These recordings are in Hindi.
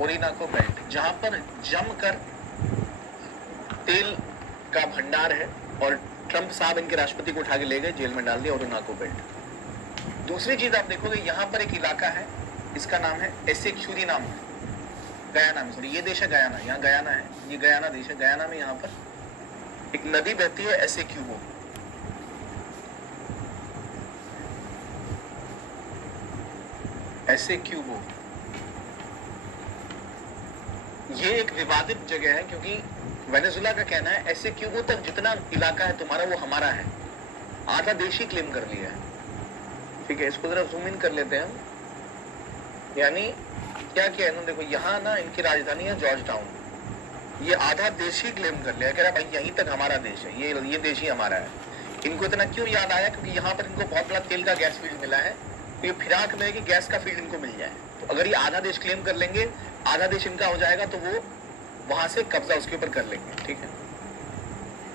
ओरिनाको बेल्ट, जहां पर जमकर तेल का भंडार है और ट्रंप साहब इनके राष्ट्रपति को उठा के ले गए, जेल में डाल दिया, ओरिनाको बेल्ट। दूसरी चीज आप देखोगे, यहां पर एक इलाका है, इसका नाम है एसेक्यूरी नाम है, गयाना में, सॉरी ये देश है गयाना, यहाँ गयाना है, ये गयाना देश है। गयाना में यहाँ पर एक नदी बहती है एसेक्यूबो, एसेक्यूबो। ये एक विवादित जगह है क्योंकि वेनेजुला का कहना है एसेक्यूबो तक जितना इलाका है तुम्हारा वो हमारा है, आधा देश ही क्लेम कर लिया है। ठीक है, इसको जरा जूम इन कर लेते हैं हम। यानी क्या किया है, देखो यहाँ ना इनकी राजधानी है जॉर्ज टाउन, ये आधा देश ही क्लेम कर लिया, कह रहा भाई यहीं तक हमारा देश है, ये देश ही हमारा है। इनको इतना क्यों याद आया, क्योंकि यहाँ पर इनको बहुत बड़ा तेल का गैस फील्ड मिला है, तो ये फिराक में है कि गैस का फील्ड इनको मिल जाए। तो अगर ये आधा देश क्लेम कर लेंगे, आधा देश इनका हो जाएगा, तो वो वहां से कब्जा उसके ऊपर कर लेंगे। ठीक है,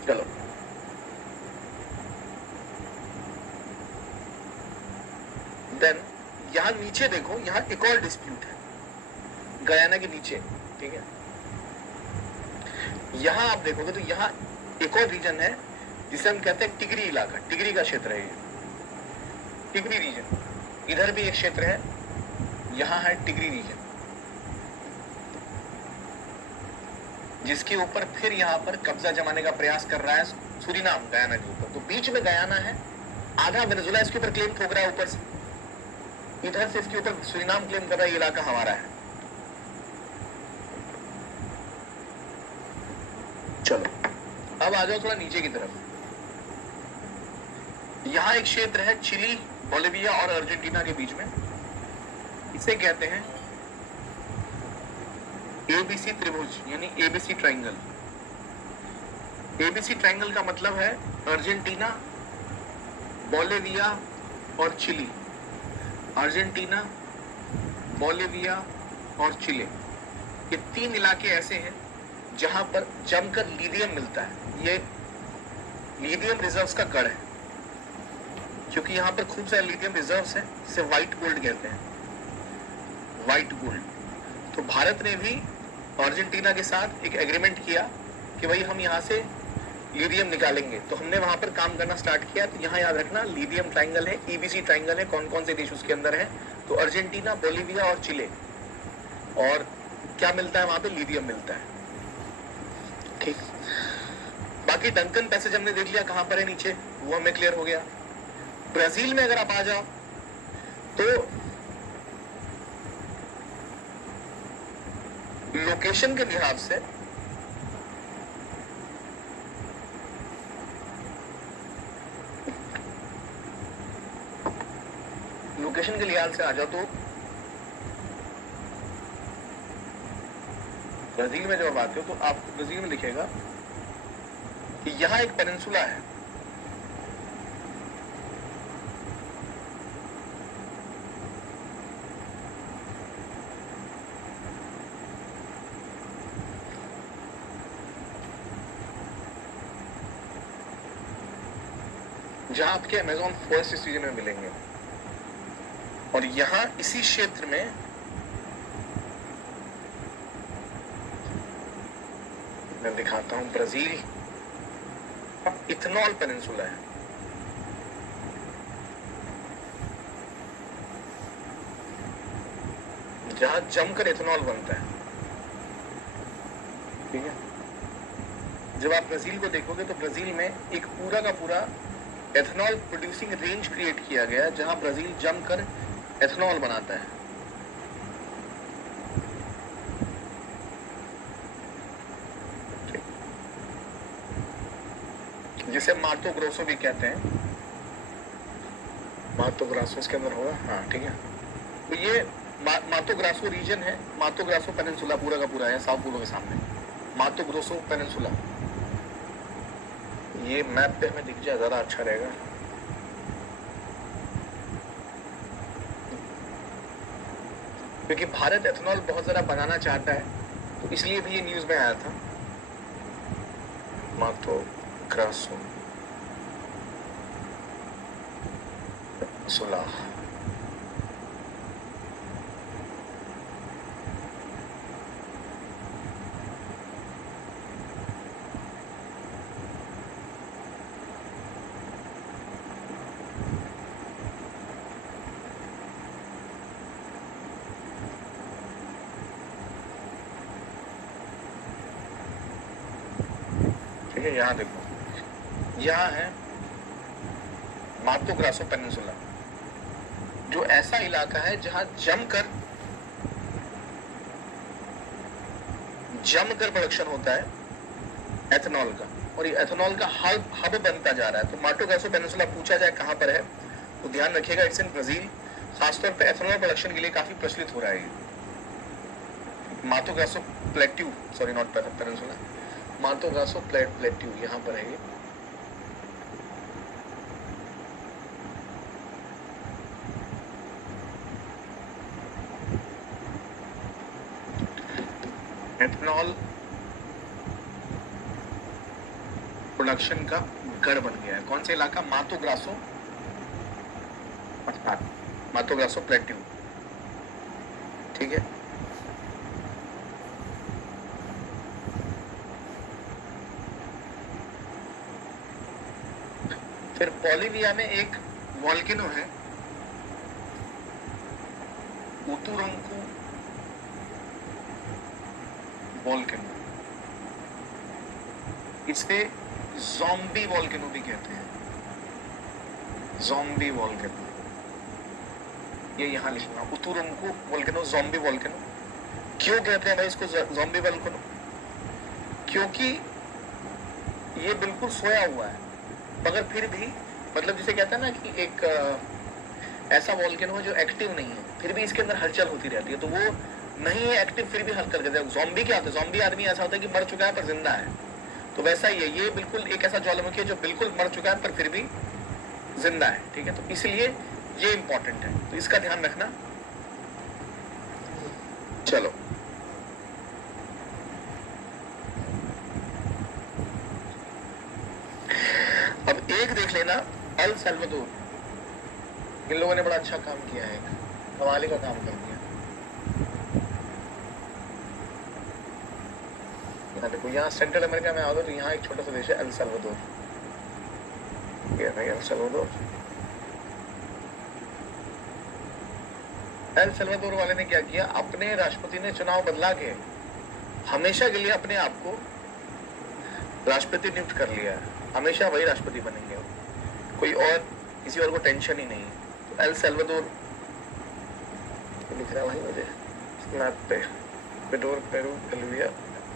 चलो देन यहां नीचे देखो, यहां एक और डिस्प्यूट है गयाना के नीचे। ठीक है, यहां आप देखोगे तो यहां एक और रीजन है जिसे हम कहते हैं टिगरी इलाका, टिगरी का क्षेत्र है ये, टिगरी रीजन। इधर भी एक क्षेत्र है, यहां है टिगरी रीजन, जिसके ऊपर फिर यहां पर कब्जा जमाने का प्रयास कर रहा है सूरीनाम, गयाना के ऊपर। तो बीच में गयाना है, आधा वेनेजुला इसके ऊपर क्लेम ठोक रहा है ऊपर से, इधर से इसके ऊपर सूरीनाम क्लेम कर रहा है ये इलाका हमारा है। चलो अब आ जाओ थोड़ा नीचे की तरफ। यहां एक क्षेत्र है चिली, बोलिविया और अर्जेंटीना के बीच में, इसे कहते हैं एबीसी त्रिभुज, यानी एबीसी ट्रायंगल। एबीसी ट्रायंगल का मतलब है अर्जेंटीना, बोलिविया और चिली, अर्जेंटीना, बोलिविया और चिले। ये तीन इलाके ऐसे हैं जहां पर जमकर लिथियम मिलता है। ये लिथियम रिजर्व्स का गढ़ है, क्योंकि यहां पर खूब सारे लिथियम रिजर्व्स हैं, जिसे व्हाइट गोल्ड कहते हैं, व्हाइट गोल्ड। तो भारत ने भी अर्जेंटीना के साथ एक एग्रीमेंट किया कि भाई हम यहाँ से लिथियम निकालेंगे, तो हमने वहां पर काम करना स्टार्ट किया। तो यहाँ याद रखना लिथियम ट्रायंगल है, ईबीसी ट्रायंगल है, कौन कौन से देश उसके अंदर है, तो अर्जेंटीना, बोलिविया और चिले। और क्या मिलता है वहां पे, लिथियम मिलता है। ठीक, बाकी डंकन पैसेज हमने देख लिया कहां पर है नीचे, वो हमें क्लियर हो गया। ब्राजील में अगर आप आ जाओ तो लोकेशन के लिहाज से आ जाओ तो ब्राजील में जब आप आते हो तो आपको ब्राजील में दिखेगा कि यहां एक पेनिनसुला है, जहां आपके अमेज़न फॉरेस्ट इस रीजन में मिलेंगे। और यहां इसी क्षेत्र में मैं दिखाता हूं, ब्राजील इथेनॉल पेनिनसुला है। जहां जमकर इथेनॉल बनता है। ठीक है, जब आप ब्राजील को देखोगे तो ब्राजील में एक पूरा का पूरा एथेनॉल प्रोड्यूसिंग रेंज क्रिएट किया गया है, जहां ब्राजील जमकर एथेनॉल बनाता है। जिसे मातो ग्रोसो भी कहते हैं, मातो ग्रासो इसके अंदर होगा, हाँ ठीक है। तो ये मातो ग्रासो रीजन है, मातो ग्रासो पेनिनसुला पूरा का पूरा है, साउ पोलो के सामने मातो ग्रोसो पेनिनसुला। ये मैप पे हमें दिख जाए ज़्यादा अच्छा रहेगा। क्योंकि भारत एथेनॉल बहुत ज़्यादा बनाना चाहता है, तो इसलिए भी ये न्यूज़ में आया था। मातो ग्रासो पेनिनसुला, ठीक है, यहाँ देखो, यहाँ है मातो ग्रासो पेनिनसुला, जो ऐसा इलाका है जहां जमकर प्रोडक्शन होता है एथेनॉल का, और ये एथेनॉल का हब बनता जा रहा है। तो मातो ग्रासो पेनिनसुला पूछा जाए कहां पर है, तो ध्यान रखिएगा इट्स इन ब्राजील। खासतौर पे एथेनॉल प्रोडक्शन के लिए काफी प्रचलित हो रहा है ये। Mato Grosso plateau, sorry not peninsula, Mato Grosso plateau यहाँ पर है ये। एथेनॉल प्रोडक्शन का गढ़ बन गया है। कौन सा इलाका? मातो ग्रासो, मातो ग्रासो प्लेट्यू, ठीक है। फिर बोलिविया में एक वॉल्केनो है, उतुरंकु वॉल्केनो, इसे ज़ॉम्बी वॉल्केनो भी कहते हैं, ज़ॉम्बी वॉल्केनो, ये यहां लिखना, उतुरंकु वॉल्केनो, ज़ॉम्बी वॉल्केनो। क्यों कहते हैं भाई इसको ज़ॉम्बी वॉल्केनो? क्योंकि ये बिल्कुल सोया हुआ है, मगर फिर भी, मतलब जिसे कहते हैं ना कि एक ऐसा वॉल्केनो है जो एक्टिव नहीं है, फिर भी इसके अंदर हलचल होती रहती है। तो वो नहीं है एक्टिव, फिर भी हलचल करता है। ज़ॉम्बी क्या होता है? ज़ॉम्बी आदमी ऐसा होता है कि मर चुका है पर जिंदा है, तो वैसा ही है ये, बिल्कुल एक ऐसा ज्वालामुखी है जो बिल्कुल मर चुका है पर फिर भी जिंदा है, ठीक है। तो इसलिए ये इंपॉर्टेंट है, तो इसका ध्यान रखना। चलो, अब एक देख लेना, एल सल्वाडोर। इन लोगों ने बड़ा अच्छा काम किया है, कमाल का काम कर दिया। यहाँ देखो, यहाँ सेंट्रल अमेरिका में आओगे तो यहाँ एक छोटा सा देश है एल सल्वाडोर, ये है एल सल्वाडोर। एल सल्वाडोर वाले ने क्या किया, अपने राष्ट्रपति ने चुनाव बदला के हमेशा के लिए अपने आप को राष्ट्रपति नियुक्त कर लिया है, हमेशा वही राष्ट्रपति बनेंगे, कोई और, किसी और को टेंशन ही नहीं। तो एल सल्वाडोर लिख रहा है वही मुझे स्नैप पे, Ecuador, Peru, Bolivia,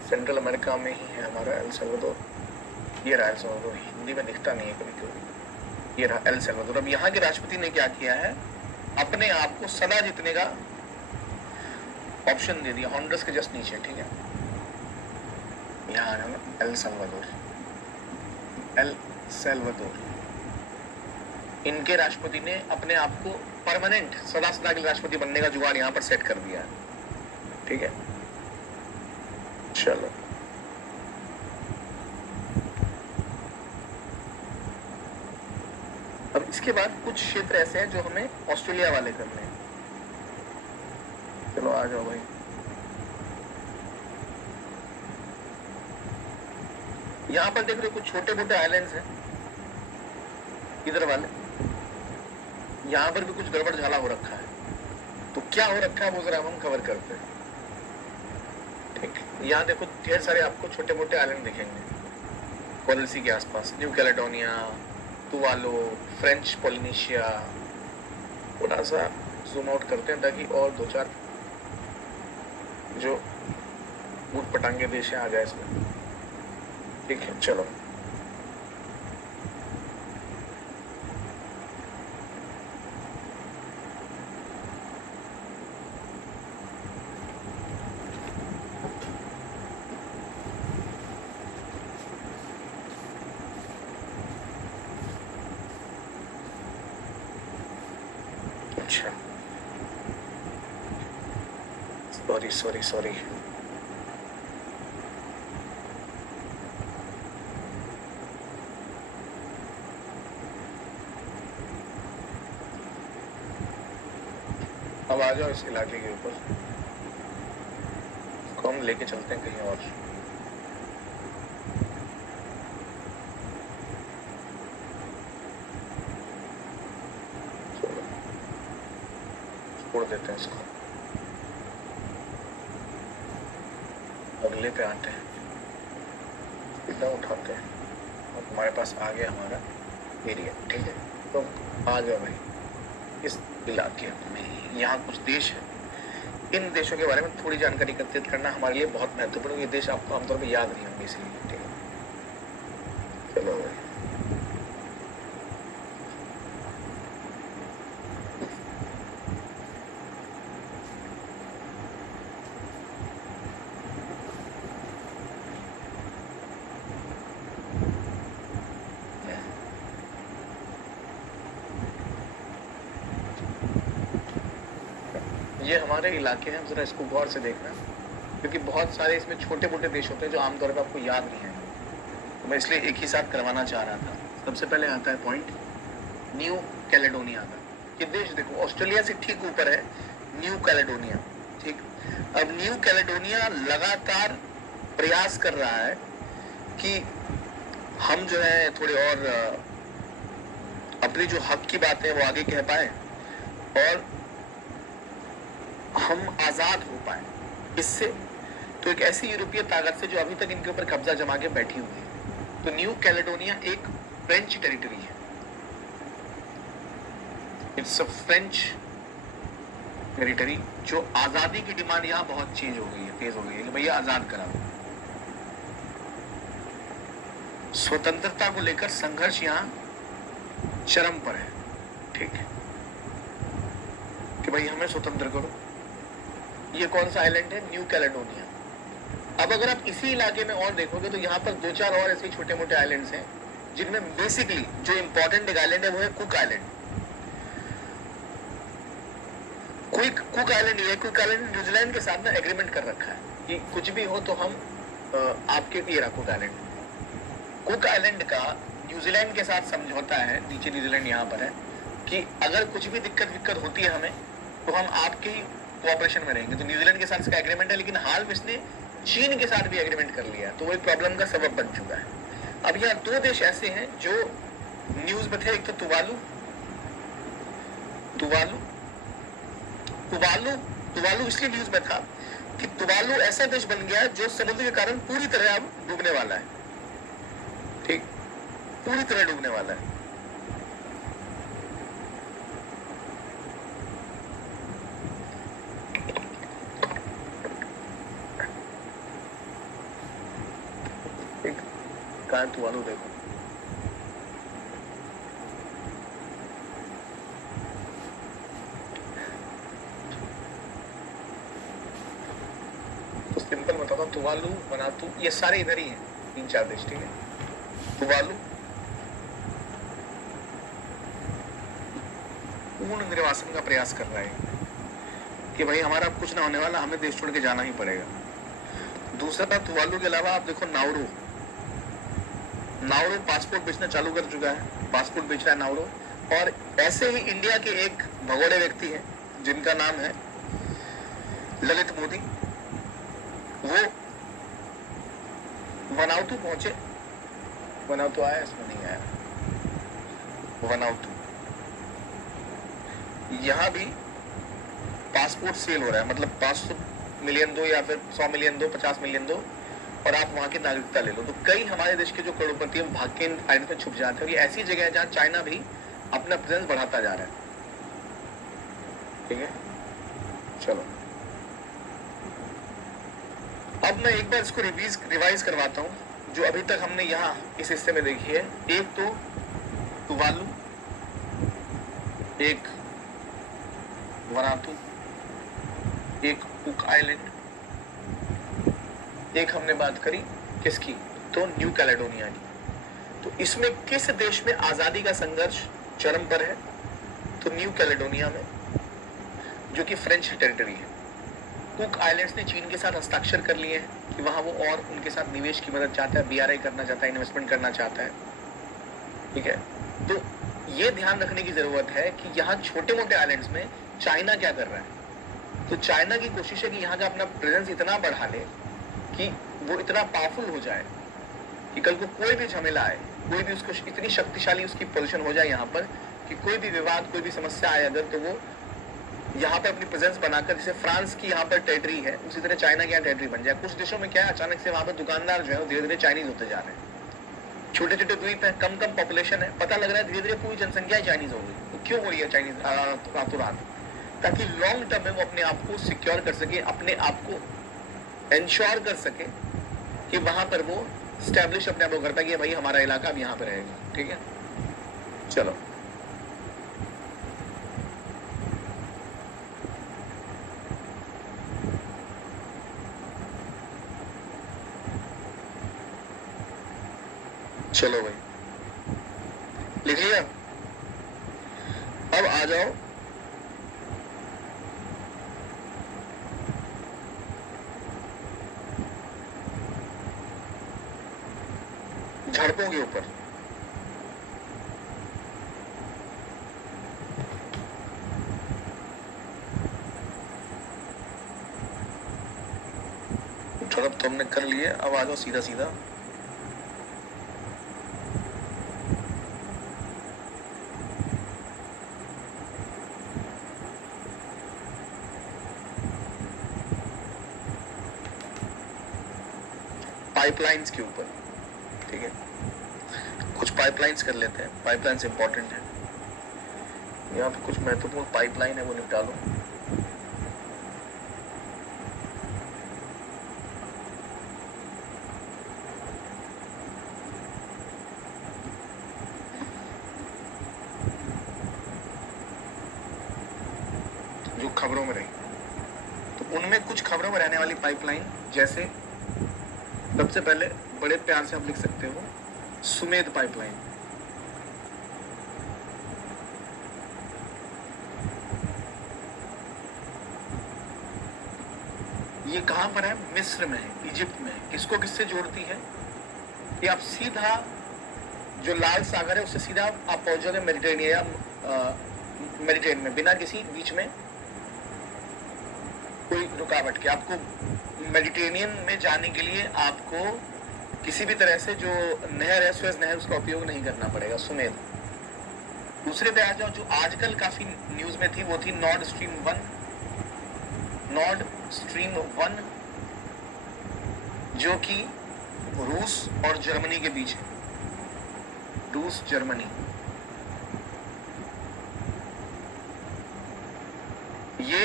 central America में ही है हमारा एल सल्वाडोर। ये रहा एल सल्वाडोर, हिंदी में दिखता नहीं है कभी कभी, ये रहा एल सल्वाडोर। अब यहाँ के राष्ट्रपति ने क्या किया है, अपने आप को सदा जीतने का ऑप्शन दे दिया, हॉन्डस के जस्ट नीचे, ठीक है। यहाँ है एल सल्वाडोर, एल सल्वाडोर। इनके राष्ट्रपति ने अपने आप को परमानेंट, सदा सदा के राष्ट्रपति बनने का जुगाड़ यहाँ पर सेट कर दिया है, ठीक है। चलो, अब इसके बाद कुछ क्षेत्र ऐसे हैं जो हमें ऑस्ट्रेलिया वाले करने हैं। चलो आ जाओ भाई, यहाँ पर देख रहे हो कुछ छोटे मोटे आइलैंड्स हैं, इधर वाले, यहाँ पर भी कुछ गड़बड़ झाला हो रखा है। तो क्या हो रखा है वो जरा हम कवर करते हैं, ठीक। यहाँ देखो ढेर सारे आपको छोटे मोटे आइलैंड दिखेंगे कोरल सी के आसपास, न्यू कैलेडोनिया, तुवालो, फ्रेंच पोलिनेशिया। थोड़ा सा जूम आउट करते हैं ताकि और दो चार जो ऊट पटांगे देश आ जाए इसमें, ठीक है। चलो, अच्छा, सॉरी अब आ जाओ इस इलाके के ऊपर, इसको हम लेके चलते हैं कहीं और। छोड़ देते हैं इसको, अगले पे आते हैं, इतना उठाते हैं। और हमारे पास आ गया हमारा एरिया, ठीक है। तो आ जाओ भाई इस इलाके में, यहाँ कुछ देश है, इन देशों के बारे में थोड़ी जानकारी एकत्रित करना हमारे लिए बहुत महत्वपूर्ण है। ये देश आपको आमतौर पर याद नहीं होंगे, इसलिए ठीक है। चलो भाई, ये हमारे इलाके हैं, जरा इसको गौर से देखना, क्योंकि बहुत सारे इसमें छोटे मोटे देश होते हैं जो आमतौर पर आपको याद नहीं है, तो मैं इसलिए एक ही साथ करवाना चाह रहा था। सबसे पहले आता है पॉइंट न्यू कैलेडोनिया का। ये देश देखो ऑस्ट्रेलिया से ठीक ऊपर है, न्यू कैलेडोनिया, ठीक। अब न्यू कैलेडोनिया लगातार प्रयास कर रहा है कि हम जो है थोड़े और अपनी जो हक की बात है वो आगे कह पाए और हम आजाद हो पाए इससे। तो एक ऐसी यूरोपीय ताकत से जो अभी तक इनके ऊपर कब्जा जमा के बैठी हुई है। तो न्यू कैलेडोनिया एक फ्रेंच टेरिटरी है, इट्स अ फ्रेंच टेरिटरी, जो आजादी की डिमांड यहाँ बहुत चेंज हो गई है, तेज हो गई है कि भैया आजाद करा दो। स्वतंत्रता को लेकर संघर्ष यहाँ चरम पर है, ठीक है, कि भाई हमें स्वतंत्र करो। ये कौन सा आइलैंड है? New Caledonia. अब अगर आप इसी इलाके में और देखोगे तो यहाँ पर दो चार और ऐसे छोटे मोटे आइलैंड्स हैं, जिनमें बेसिकली जो इंपॉर्टेंट एक आइलैंड है वो है कुक आइलैंड। कुक आइलैंड ये कुक आइलैंड न्यूजीलैंड के साथ में एग्रीमेंट कर रखा है कि कुछ भी हो तो हम आपके लिए रखो। कुक आइलैंड, कुक आइलैंड का न्यूजीलैंड के साथ समझौता है, नीचे न्यूजीलैंड यहाँ पर है, कि अगर कुछ भी दिक्कत विक्कत होती है हमें तो हम आपके ही कोऑपरेशन में रहेंगे। तो न्यूजीलैंड के साथ इसका एग्रीमेंट है, लेकिन हाल में इसने चीन के साथ भी एग्रीमेंट कर लिया, तो वो एक प्रॉब्लम का सबब बन चुका है। अब यहाँ दो देश ऐसे हैं जो न्यूज में थे, एक तो तुवालू इसलिए न्यूज में था कि तुवालू ऐसा देश बन गया जो समुद्र के कारण पूरी तरह अब डूबने वाला है, ठीक, पूरी तरह डूबने वाला है। कहां तुवालू देखो, तो सिंपल बताता हूं, तुवालू, वनातू, ये सारे इधर ही हैं, तीन चार देश, ठीक है। तुवालू पूर्ण निर्वासन का प्रयास कर रहा है कि भाई हमारा कुछ ना होने वाला, हमें देश छोड़ के जाना ही पड़ेगा। दूसरा, तुवालू के अलावा आप देखो नाउरू पासपोर्ट बेचना चालू कर चुका है, पासपोर्ट बेच रहा है नाउरू। और ऐसे ही इंडिया के एक भगोड़े व्यक्ति हैं जिनका नाम है ललित मोदी, वो वनाउतू पहुंचे, वनाउतू आया, इसमें नहीं आया, वनाउतू यहां भी पासपोर्ट सेल हो रहा है, मतलब 500 मिलियन दो या फिर 100 मिलियन दो, 50 मिलियन दो और आप वहां की नागरिकता ले लो। तो कई हमारे देश के जो करोड़पति हैं भाग के इन आइलैंड में छुप जाते हैं। और ये ऐसी जगह है जहां चाइना भी अपना प्रेजेंस बढ़ाता जा रहा है, ठीक है। चलो अब मैं एक बार इसको रिवाइज करवाता हूं जो अभी तक हमने यहाँ इस हिस्से में देखी है। एक तो तुवालू, एक वनातू, एक कुक आइलैंड, एक हमने बात करी किसकी, तो न्यू कैलेडोनिया की। तो इसमें किस देश में आजादी का संघर्ष चरम पर है? तो न्यू कैलेडोनिया में, जो कि फ्रेंच टेरिटरी है। कुक आइलैंड्स ने चीन के साथ हस्ताक्षर कर लिए हैं कि वहां वो और उनके साथ निवेश की मदद चाहता है, बीआरआई करना चाहता है, इन्वेस्टमेंट करना चाहता है, ठीक है। तो ये ध्यान रखने की जरूरत है कि यहाँ छोटे मोटे आइलैंड्स में चाइना क्या कर रहा है। तो चाइना की कोशिश है कि यहाँ का अपना प्रेजेंस इतना बढ़ा ले कि वो इतना पावरफुल हो जाए कि कल को कोई भी झमेला आए, कोई भी उसको इतनी शक्तिशाली उसकी पोजीशन हो जाए यहाँ पर कि कोई भी विवाद, कोई भी समस्या आए अगर, तो वो यहाँ पर अपनी प्रेजेंस बनाकर, जैसे फ्रांस की यहाँ पर टेरिटरी है, उसी तरह चाइना की यहाँ टेरिटरी बन जाए। कुछ देशों में क्या है, अचानक से वहां पर दुकानदार जो है धीरे धीरे चाइनीज होते जा रहे हैं, छोटे छोटे द्वीप है, कम कम पॉपुलेशन है, पता लग रहा है धीरे धीरे पूरी जनसंख्या चाइनीज हो गई। तो क्यों हो रही है चाइनीज रातों रात? ताकि लॉन्ग टर्म में वो अपने आप को सिक्योर कर सके, अपने आप को इंश्योर कर सके कि वहां पर वो स्टैब्लिश अपने आप को करता है कि भाई हमारा इलाका अब यहाँ पे रहेगा। ठीक है, चलो चलो भाई, लिख लिया? अब आ जाओ झड़पों के ऊपर। झड़प तो हमने कर लिए, अब आ जाओ सीधा सीधा पाइपलाइंस के ऊपर। ठीक है, कुछ पाइपलाइंस कर लेते हैं, पाइपलाइंस इंपॉर्टेंट है। यहाँ पे कुछ महत्वपूर्ण पाइपलाइन है, वो निपटा लो। जो खबरों में रही, तो उनमें कुछ खबरों में रहने वाली पाइपलाइन, जैसे सबसे पहले बड़े प्यार से आप लिख सकते हो सुमेध पाइपलाइन। ये कहां पर है? मिस्र में है, इजिप्ट में है। किसको किससे जोड़ती है? ये आप सीधा जो लाल सागर है उससे सीधा आप पहुंच जाओगे मेडिटेरेनियन में, बिना किसी बीच में कोई रुकावट के। आपको मेडिटेरेनियन में जाने के लिए आपको किसी भी तरह से जो नहर है, सुएज नहर, उसका उपयोग नहीं करना पड़ेगा। सुमेध। दूसरे पे आ जाओ, जो आजकल काफी न्यूज में थी, वो थी नॉर्ड स्ट्रीम 1। नॉर्ड स्ट्रीम 1 जो कि रूस और जर्मनी के बीच है। रूस जर्मनी, ये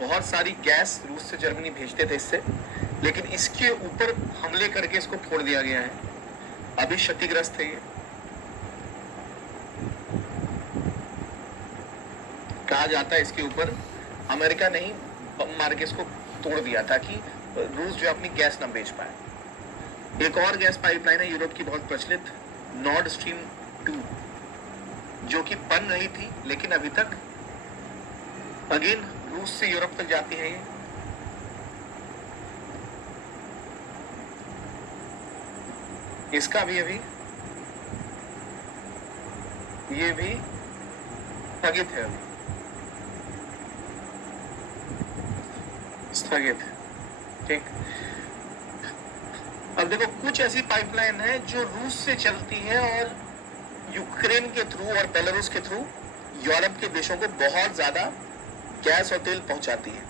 बहुत सारी गैस रूस से जर्मनी भेजते थे इससे, लेकिन इसके ऊपर हमले करके इसको फोड़ दिया गया है। अभी क्षतिग्रस्त है ये। कहा जाता है इसके ऊपर अमेरिका ने ही बम मार के इसको तोड़ दिया ताकि रूस जो अपनी गैस न बेच पाए। एक और गैस पाइपलाइन है यूरोप की बहुत प्रचलित, नॉर्ड स्ट्रीम 2, जो कि बन रही थी लेकिन अभी तक अगेन रूस से यूरोप तक जाती है। इसका भी अभी ये भी स्थगित है, अभी स्थगित। ठीक, अब देखो कुछ ऐसी पाइपलाइन है जो रूस से चलती है और यूक्रेन के थ्रू और बेलारूस के थ्रू यूरोप के देशों को बहुत ज्यादा गैस और तेल पहुंचाती है।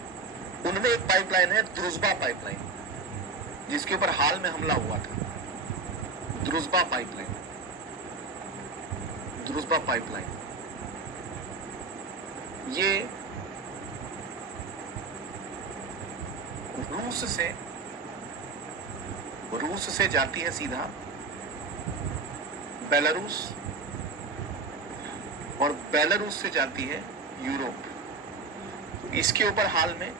उनमें एक पाइपलाइन है द्रुजबा पाइपलाइन, जिसके ऊपर हाल में हमला हुआ था। द्रुजबा पाइपलाइन, द्रुजबा पाइपलाइन ये रूस से जाती है सीधा बेलारूस, और बेलारूस से जाती है यूरोप। इसके ऊपर हाल में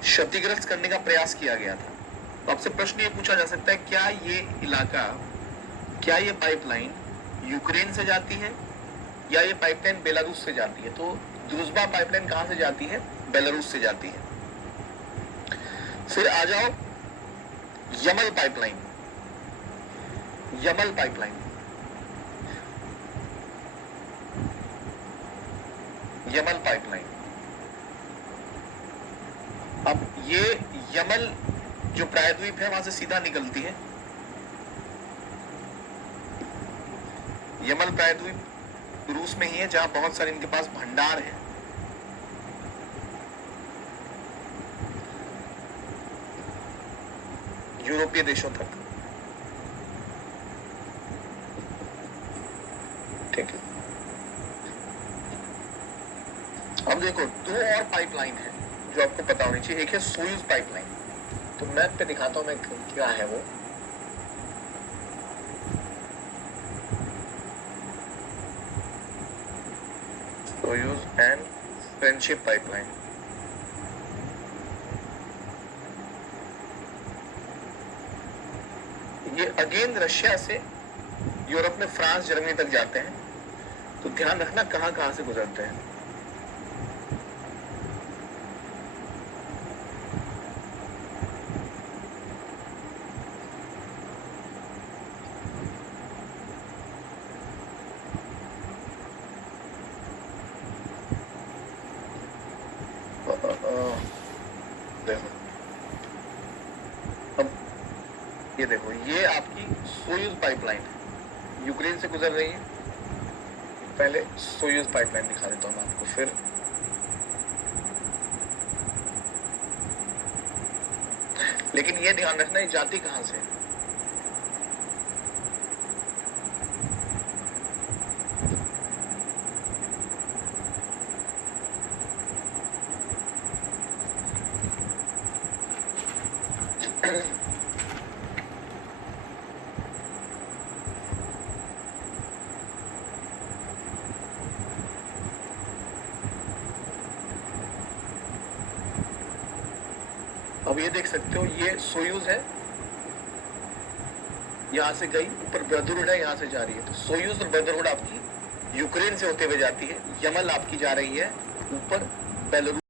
क्षतिग्रस्त करने का प्रयास किया गया था। तो आपसे प्रश्न ये पूछा जा सकता है, क्या ये इलाका, क्या ये पाइपलाइन यूक्रेन से जाती है या ये पाइपलाइन बेलारूस से जाती है? तो द्रुजबा पाइपलाइन कहां से जाती है? बेलारूस से जाती है। फिर आ जाओ Yamal pipeline. Yamal pipeline, Yamal pipeline. अब ये यमल जो प्रायद्वीप है वहां से सीधा निकलती है। यमल प्रायद्वीप रूस में ही है, जहां बहुत सारे इनके पास भंडार है। यूरोपीय देशों तक ठीक है, अब देखो दो और पाइपलाइन है जो आपको पता होनी चाहिए। एक है सोयूज पाइपलाइन, तो मैप पे दिखाता हूं मैं क्या है वो। सोयूज एंड फ्रेंडशिप पाइपलाइन, ये अगेन रशिया से यूरोप में फ्रांस जर्मनी तक जाते हैं। तो ध्यान रखना कहां कहां से गुजरते हैं। देखो अब ये देखो, ये आपकी सोयूज पाइपलाइन है, यूक्रेन से गुजर रही है। पहले सोयूज पाइपलाइन दिखा देता हूं मैं आपको फिर। लेकिन ये ध्यान रखना ये जाती कहां से है। अब ये देख सकते हो, ये सोयूज है, यहां से गई, ऊपर ब्रदरहुड है, यहां से जा रही है। तो सोयूज और ब्रदरहुड आपकी यूक्रेन से होते हुए जाती है, यमन आपकी जा रही है ऊपर बेलारूस